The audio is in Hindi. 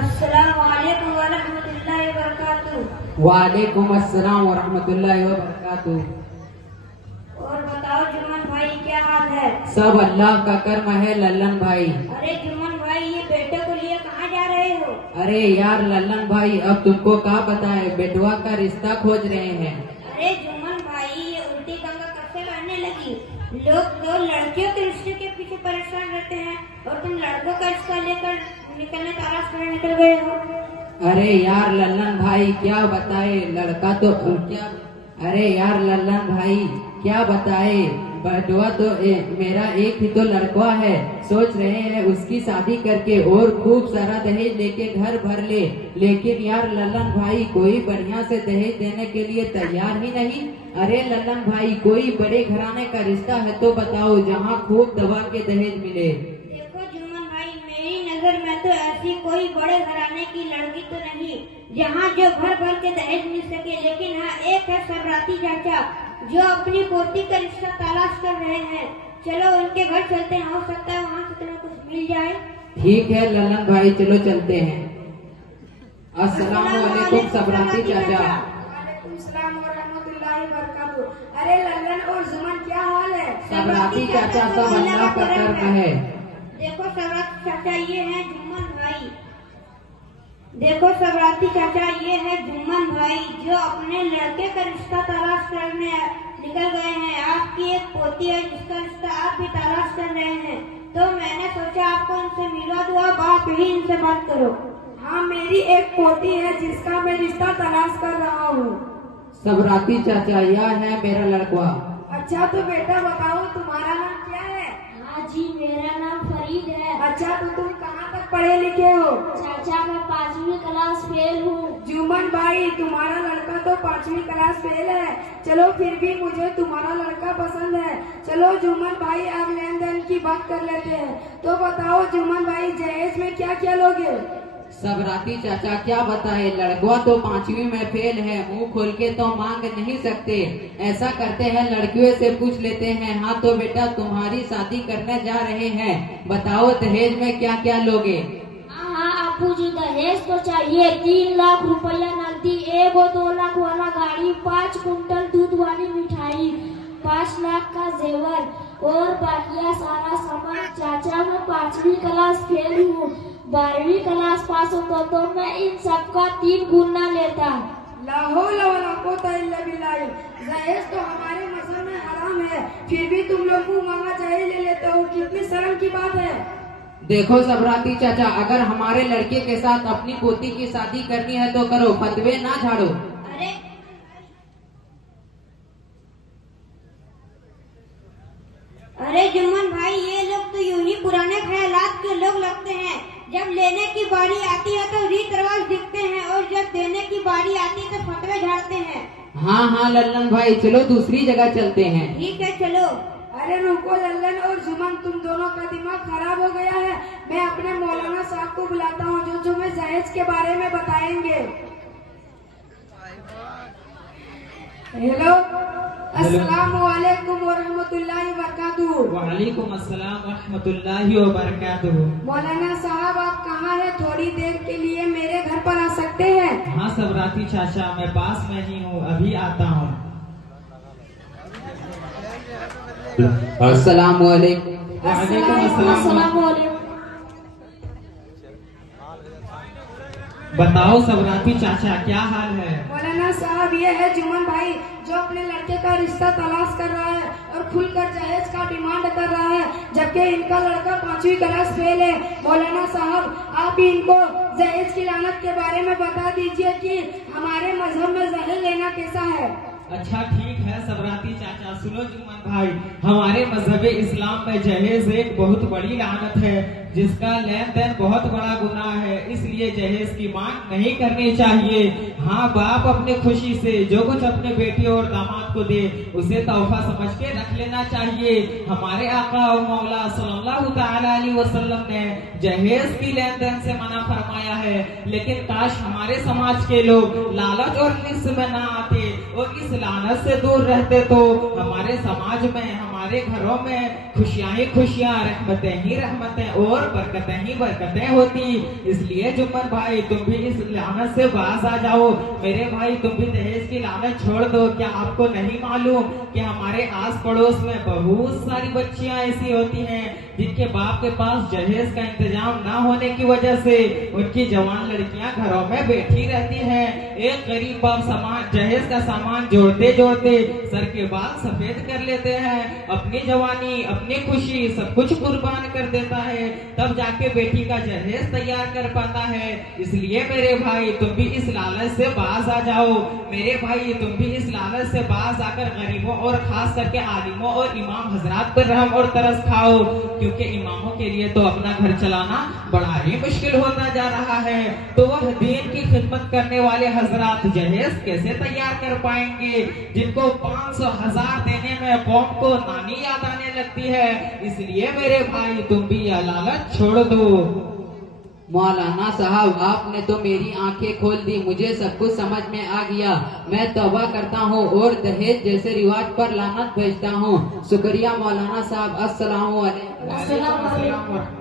अस्सलामुअलैकुम वरहमतुल्लाहि वबरकातुहू। वालेकुम अस्सलाम वरहमतुल्लाहि वबरकातुहू। और बताओ जुम्मन भाई, क्या हाल है? सब अल्लाह का कर्म है लल्लन भाई। अरे जुम्मन भाई, ये बेटे को लिए कहाँ जा रहे हो? अरे यार लल्लन भाई, अब तुमको क्या बताए, बेटवा का रिश्ता खोज रहे हैं। अरे जुम्मन भाई, ये उल्टी गंगा कब से बहने लगी? लोग तो लड़कियों के रिश्ते के पीछे परेशान रहते हैं और तुम लड़कों का रिश्ता लेकर निकलने तलाश कर निकल गए हो। अरे यार लल्लन भाई क्या बताए, लड़का तो क्या। अरे यार लल्लन भाई क्या बताए, बटवा तो मेरा एक ही तो लड़का है। सोच रहे हैं उसकी शादी करके और खूब सारा दहेज लेके घर भर ले, लेकिन यार लल्लन भाई कोई बढ़िया से दहेज देने के लिए तैयार ही नहीं। अरे लल्लन भाई, कोई बड़े घराने का रिश्ता है तो बताओ, जहाँ खूब दबा के दहेज मिले। देखो जुम्मन भाई, मेरी नजर में तो ऐसी कोई बड़े घराने की लड़की तो नहीं जहाँ जो घर भर के दहेज मिल सके, लेकिन हाँ एक है सबराती चाचा जो अपनी पोती का रिश्ता तलाश कर रहे हैं। चलो उनके घर चलते हैं, हो सकता है वहाँ से तुम्हें कुछ मिल जाए। ठीक है लल्लन भाई, चलो चलते हैं। अस्सलाम वालेकुम सबराती चाचा। वालेकुम सलाम व रहमतुल्लाहि व बरकातुहू। अरे लल्लन और जुमन, क्या हाल है? सबराती चाचा सब अल्लाह का कर्म है। देखो सबराती चाचा, ये है जुम्मन भाई। देखो सबराती चाचा, ये है जुम्मन भाई जो अपने लड़के का रिश्ता तलाश करने निकल गए हैं। आपकी एक पोती है जिसका रिश्ता आप भी तलाश कर रहे हैं, तो मैंने सोचा आपको इनसे मिलवा दूं, आप ही इनसे बात करो। हाँ, मेरी एक पोती है जिसका मैं रिश्ता तलाश कर रहा हूँ। सबराती चाचा, यह है मेरा लड़का। अच्छा तो बेटा बताओ, तुम्हारा नाम क्या है? हाँ जी, मेरा नाम फरीद है। अच्छा तो तुम कहाँ तक पढ़े लिखे हो? चाचा मैं 5वीं क्लास फेल हूँ। जुमन भाई, तुम्हारा लड़का तो 5वीं क्लास फेल है। चलो फिर भी मुझे तुम्हारा लड़का पसंद है। चलो जुमन भाई, अब लेन देन की बात कर लेते हैं। तो बताओ जुमन भाई, दहेज में क्या क्या लोगे? सबराती चाचा क्या बताए, लड़का तो 5वीं में फेल है, मुंह खोल के तो मांग नहीं सकते। ऐसा करते हैं लड़कियों से पूछ लेते हैं। हाँ तो बेटा, तुम्हारी शादी करने जा रहे हैं, बताओ दहेज में क्या क्या लोगे? हाँ आपू जी, दहेज तो चाहिए 3 लाख रुपया नकदी, 1-2 लाख वाला गाड़ी, 5 कुंटल दूध वाली मिठाई, 5 लाख का जेवर और बाकिया सारा सामान। चाचा मैं 5वीं क्लास फेल हूँ, 12वीं क्लास पास होता तो मैं इन सबका 3 गुना लेता। लाहौल वला कुव्वता इल्ला बिल्लाह। दहेज तो हमारे मज़हब में हराम है, फिर भी तुम लोग मुंह मांगा दहेज ले लेते हो, कितनी शर्म की बात है। देखो सबराती चाचा, अगर हमारे लड़के के साथ अपनी पोती की शादी करनी है तो करो, फतवे ना झाड़ो। अरे जुम्मन भाई, ये लोग तो यूं ही पुराने ख्यालात के लोग लगते हैं। जब लेने की बारी आती है तो रीत रिवाज दिखते हैं और जब देने की बारी आती है तो फतवे झाड़ते हैं। हाँ हाँ लल्लन भाई, चलो दूसरी जगह चलते हैं। ठीक है चलो। अरे रुको लल्लन और जुमन, तुम दोनों का दिमाग खराब हो गया है। मैं अपने मौलाना साहब को बुलाता हूँ जो तुम्हें दहेज के बारे में बताएंगे। हेलो, अस्सलाम वालेकुम व रहमतुल्लाहि व बरकातुहू। वालेकुम अस्सलाम व रहमतुल्लाहि व बरकातुहू। मौलाना साहब, आप कहाँ हैं? थोड़ी देर के लिए मेरे घर पर आ सकते हैं? हाँ सबराती चाचा, मैं पास में ही हूँ, अभी आता हूँ। अस्सलाम वालेकुम। वालेकुम अस्सलाम। बताओ सबराती चाचा, क्या हाल है? मौलाना साहब, ये है जुमन भाई जो अपने लड़के का रिश्ता तलाश कर रहा है और खुलकर दहेज का डिमांड कर रहा है, जबकि इनका लड़का 5वीं क्लास फेल है। मौलाना साहब, आप ही इनको दहेज की लानत के बारे में बता दीजिए कि हमारे मजहब में दहेज लेना कैसा है। अच्छा ठीक है सबराती चाचा, सुनो जुम्मन भाई, हमारे मजहब इस्लाम में जहेज एक बहुत बड़ी लानत है, जिसका लेन देन बहुत बड़ा गुनाह है, इसलिए जहेज की मांग नहीं करनी चाहिए। हाँ, बाप अपने खुशी से जो कुछ अपने बेटी और दामाद को दे उसे तोहफा समझ के रख लेना चाहिए। हमारे आका और मौला सल्लल्लाहु तआला अलैहि वसल्लम ने जहेज की लेन देन से मना फरमाया है, लेकिन काश हमारे समाज के लोग लालच और लिप्स में न आते और इस लानत से दूर रहते तो हमारे समाज में, हमारे घरों में खुशियां ही खुशियां, रहमतें ही रहमतें और बरकतें ही बरकतें होती। इसलिए इसलिए जुम्मन भाई तुम भी इस लानत से बाज आ जाओ। मेरे भाई तुम भी दहेज की लानत छोड़ दो। क्या आपको नहीं मालूम कि हमारे आस पड़ोस में बहुत सारी बच्चियां ऐसी होती हैं जिनके बाप के पास जहेज का इंतजाम ना होने की वजह से उनकी जवान लड़कियां घरों में बैठी रहती हैं। एक गरीब बाप जहेज का सामान जोड़ते जोड़ते सर के बाल सफेद कर लेते हैं, अपनी जवानी अपनी खुशी सब कुछ कुर्बान कर देता है, तब जाके बेटी का जहेज तैयार कर पाता है। इसलिए मेरे भाई तुम भी इस लालच से बाज आ जाओ। मेरे भाई तुम भी इस लालच से बाज आकर गरीबों और खास करके आलिमों और इमाम हजरात पर रहम और तरस खाओ, क्योंकि इमामों के लिए तो अपना घर चलाना बड़ा ही मुश्किल होता जा रहा है। तो वह दीन की खिदमत करने वाले हजरात जहेज कैसे तैयार कर पाएंगे जिनको 500,000 देने में कौम को नानी याद आने लगती है। इसलिए मेरे भाई तुम भी यह लालच छोड़ दो। मौलाना साहब आपने तो मेरी आंखें खोल दी, मुझे सब कुछ समझ में आ गया। मैं तौबा करता हूँ और दहेज जैसे रिवाज पर लानत भेजता हूँ। शुक्रिया मौलाना साहब। अस्सलाम वालेकुम। अस्सलाम वालेकुम।